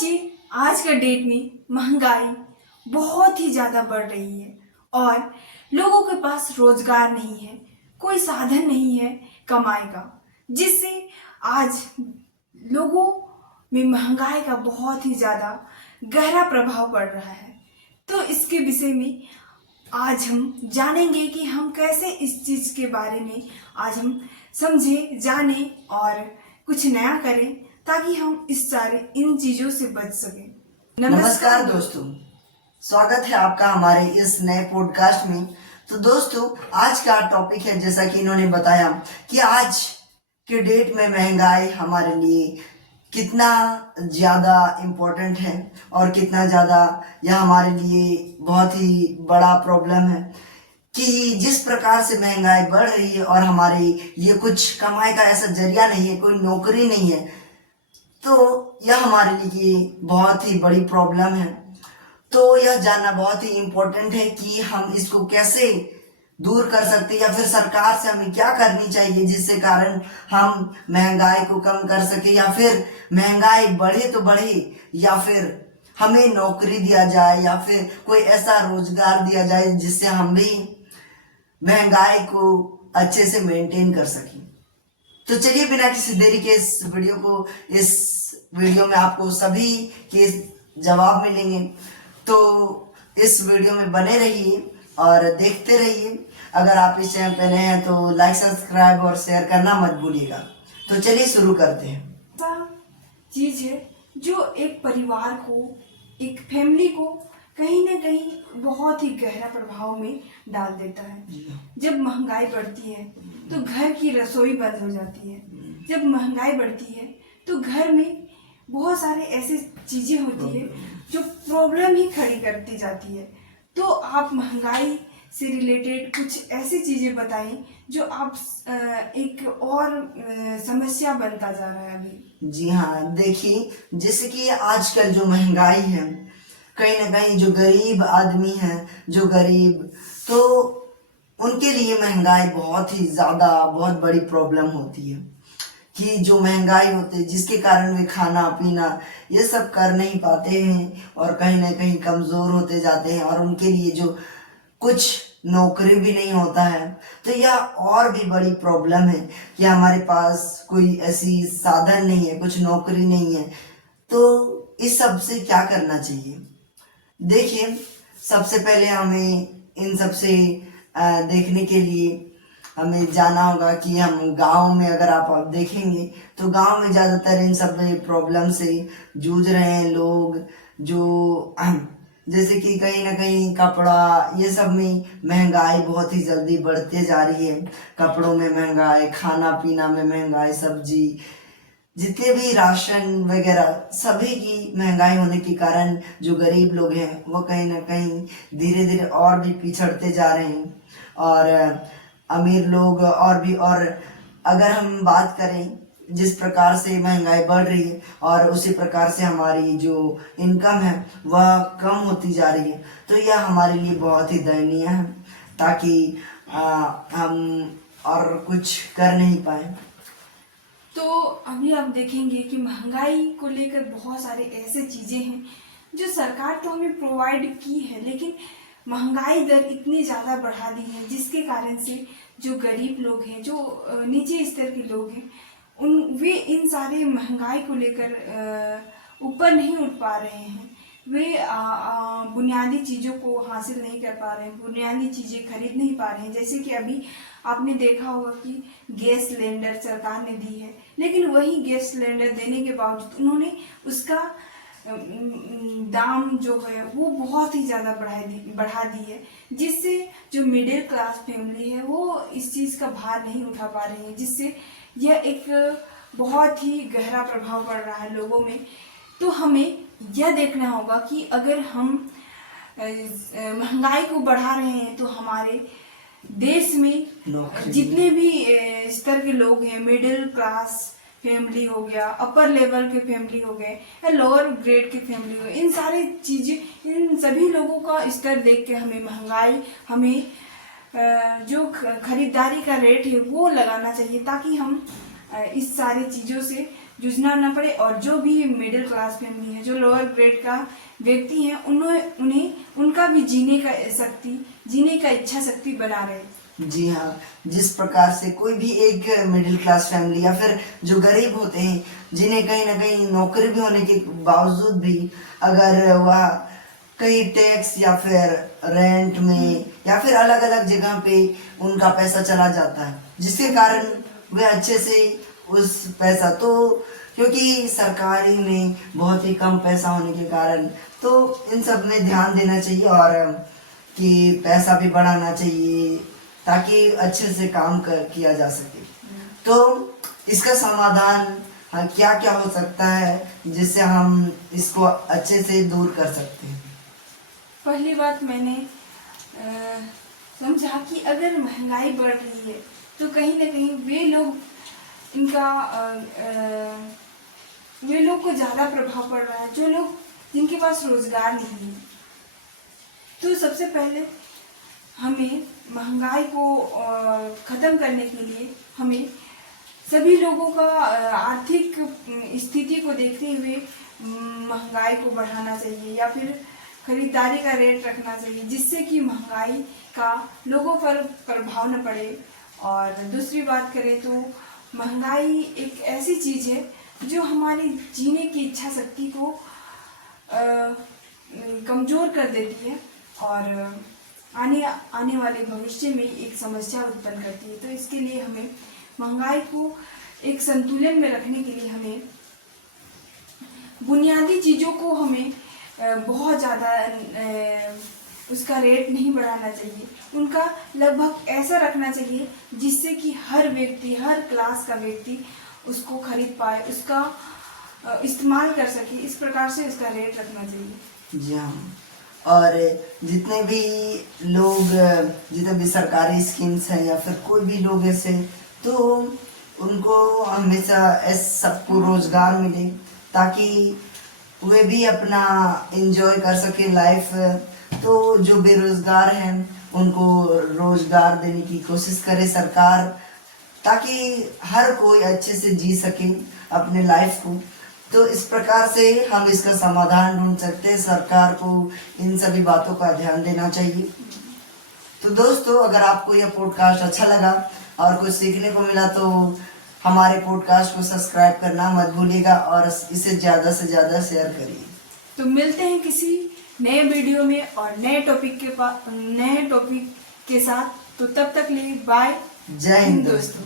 सोचिए आज का डेट में महंगाई बहुत ही ज़्यादा बढ़ रही है और लोगों के पास रोजगार नहीं है, कोई साधन नहीं है कमाई का, जिससे आज लोगों में महंगाई का बहुत ही ज़्यादा गहरा प्रभाव पड़ रहा है। तो इसके विषय में आज हम जानेंगे कि हम कैसे इस चीज़ के बारे में आज हम समझें, जानें और कुछ नया करें ताकि हम इन चीजों से बच सकें। नमस्कार दोस्तों, स्वागत है आपका हमारे इस नए पॉडकास्ट में। तो दोस्तों, आज का टॉपिक है, जैसा कि इन्होंने बताया, कि आज के डेट में महंगाई हमारे लिए कितना ज़्यादा इम्पोर्टेंट है और कितना ज़्यादा यह हमारे लिए बहुत ही बड़ा प्रॉब्लम है कि जिस प्रकार से महंगाई बढ़ रही है और हमारे लिए कुछ कमाई का ऐसा जरिया नहीं है, कोई नौकरी नहीं है, तो यह हमारे लिए बहुत ही बड़ी प्रॉब्लम है। तो यह जानना बहुत ही इम्पोर्टेंट है कि हम इसको कैसे दूर कर सकते हैं या फिर सरकार से हमें क्या करनी चाहिए जिससे कारण हम महंगाई को कम कर सके, या फिर महंगाई बढ़े तो बढ़े या फिर हमें नौकरी दिया जाए या फिर कोई ऐसा रोजगार दिया जाए जिससे हम भी महंगाई को अच्छे से मेंटेन कर सकें। तो चलिए, बिना किसी देरी के इस वीडियो में आपको सभी के जवाब मिलेंगे। तो इस वीडियो में बने रहिए और देखते रहिए। अगर आप इस चैनल पे नए हैं तो लाइक, सब्सक्राइब और शेयर करना मत भूलिएगा। तो चलिए शुरू करते हैं। चीज है जो एक परिवार को, एक फैमिली को कहीं ना कहीं बहुत ही गहरा प्रभाव में डाल देता है। जब महंगाई बढ़ती है तो घर की रसोई बंद हो जाती है। जब महंगाई बढ़ती है तो घर में बहुत सारे ऐसे चीजें होती है जो प्रॉब्लम ही खड़ी करती जाती है। तो आप महंगाई से रिलेटेड कुछ ऐसी चीजें बताएं जो आप एक और समस्या बनता जा रहा है अभी। जी हाँ, देखिए, जैसे कि आजकल जो महंगाई है, कहीं ना कहीं जो गरीब आदमी है, जो गरीब, तो उनके लिए महंगाई बहुत ही ज़्यादा बहुत बड़ी प्रॉब्लम होती है कि जो महंगाई होती है जिसके कारण वे खाना पीना ये सब कर नहीं पाते हैं और कहीं ना कहीं कमज़ोर होते जाते हैं और उनके लिए जो कुछ नौकरी भी नहीं होता है। तो यह और भी बड़ी प्रॉब्लम है कि हमारे पास कोई ऐसी साधन नहीं है, कुछ नौकरी नहीं है। तो इस सब से क्या करना चाहिए? देखिए, सबसे पहले हमें इन सब से देखने के लिए हमें जाना होगा कि हम गांव में, अगर आप देखेंगे तो गांव में ज़्यादातर इन सब प्रॉब्लम से जूझ रहे हैं लोग, जो जैसे कि कहीं ना कहीं कपड़ा ये सब में महंगाई बहुत ही जल्दी बढ़ते जा रही है। कपड़ों में महंगाई, खाना पीना में महंगाई, सब्जी, जितने भी राशन वगैरह सभी की महंगाई होने के कारण जो गरीब लोग हैं वो कहीं ना कहीं धीरे धीरे और भी पिछड़ते जा रहे हैं और अमीर लोग और अगर हम बात करें जिस प्रकार से महंगाई बढ़ रही है और उसी प्रकार से हमारी जो इनकम है वह कम होती जा रही है, तो यह हमारे लिए बहुत ही दयनीय है, ताकि हम और कुछ कर नहीं पाए। तो अभी आप देखेंगे कि महंगाई को लेकर बहुत सारे ऐसे चीज़ें हैं जो सरकार तो हमें प्रोवाइड की है, लेकिन महंगाई दर इतनी ज़्यादा बढ़ा दी है जिसके कारण से जो गरीब लोग हैं, जो नीचे स्तर के लोग हैं, वे इन सारे महंगाई को लेकर ऊपर नहीं उठ पा रहे हैं। वे बुनियादी चीज़ों को हासिल नहीं कर पा रहे हैं, बुनियादी चीज़ें खरीद नहीं पा रहे हैं। जैसे कि अभी आपने देखा होगा कि गैस सिलेंडर सरकार ने दी है, लेकिन वही गैस सिलेंडर देने के बावजूद उन्होंने उसका दाम जो है वो बहुत ही ज़्यादा बढ़ा दी है, जिससे जो मिडिल क्लास फैमिली है वो इस चीज़ का भार नहीं उठा पा रही है, जिससे यह एक बहुत ही गहरा प्रभाव पड़ रहा है लोगों में। तो हमें यह देखना होगा कि अगर हम महंगाई को बढ़ा रहे हैं तो हमारे देश में जितने भी स्तर के लोग हैं, मिडिल क्लास फैमिली हो गया, अपर लेवल के फैमिली हो गए या लोअर ग्रेड के फैमिली हो गए, इन सारी चीज़ें, इन सभी लोगों का स्तर देख के हमें महंगाई, हमें जो खरीदारी का रेट है वो लगाना चाहिए ताकि हम इस सारी चीज़ों से जूझना न पड़े, और जो भी मिडिल क्लास फैमिली है, जो लोअर ग्रेड का व्यक्ति है, उन्हें उनका भी जीने का इच्छा शक्ति बना रहे। जी हाँ, जिस प्रकार से कोई भी एक मिडिल क्लास फैमिली या फिर जो गरीब होते हैं, जिन्हें कहीं ना कहीं नौकरी भी होने के बावजूद भी अगर वह कहीं टैक्स या फिर रेंट में या फिर अलग अलग जगह पे उनका पैसा चला जाता है, जिसके कारण वे अच्छे से उस पैसा तो क्योंकि सरकारी में बहुत ही कम पैसा होने के कारण तो इन सब में ध्यान देना चाहिए और कि पैसा भी बढ़ाना चाहिए ताकि अच्छे से काम किया जा सके। तो इसका समाधान क्या क्या हो सकता है जिससे हम इसको अच्छे से दूर कर सकते हैं? पहली बात मैंने समझा कि अगर महंगाई बढ़ रही है तो कहीं ना कहीं वे लोग को ज़्यादा प्रभाव पड़ रहा है, जो लोग जिनके पास रोजगार नहीं है। तो सबसे पहले हमें महंगाई को ख़त्म करने के लिए हमें सभी लोगों का आर्थिक स्थिति को देखते हुए महंगाई को बढ़ाना चाहिए या फिर खरीदारी का रेट रखना चाहिए, जिससे कि महंगाई का लोगों पर प्रभाव न पड़े। और दूसरी बात करें तो महंगाई एक ऐसी चीज़ है जो हमारी जीने की इच्छा शक्ति को कमज़ोर कर देती है और आने वाले भविष्य में एक समस्या उत्पन्न करती है। तो इसके लिए हमें महंगाई को एक संतुलन में रखने के लिए हमें बुनियादी चीज़ों को हमें बहुत ज़्यादा उसका रेट नहीं बढ़ाना चाहिए, उनका लगभग ऐसा रखना चाहिए जिससे कि हर व्यक्ति, हर क्लास का व्यक्ति उसको खरीद पाए, उसका इस्तेमाल कर सके। इस प्रकार से उसका रेट रखना चाहिए। जी हाँ, और जितने भी सरकारी स्कीम्स हैं या फिर कोई भी लोग ऐसे, तो उनको हमेशा सबको रोजगार मिले ताकि वे भी अपना एंजॉय कर सके लाइफ। तो जो बेरोजगार हैं उनको रोजगार देने की कोशिश करे सरकार, ताकि हर कोई अच्छे से जी सके अपने लाइफ को। तो इस प्रकार से हम इसका समाधान ढूंढ सकते हैं। सरकार को इन सभी बातों का ध्यान देना चाहिए। तो दोस्तों, अगर आपको यह पॉडकास्ट अच्छा लगा और कुछ सीखने को मिला तो हमारे पॉडकास्ट को सब्सक्राइब करना मत भूलिएगा और इसे ज़्यादा से ज़्यादा शेयर करिए। तो मिलते हैं किसी नए वीडियो में और नए टॉपिक के साथ। तो तब तक लिए बाय। जय हिंद दोस्तों।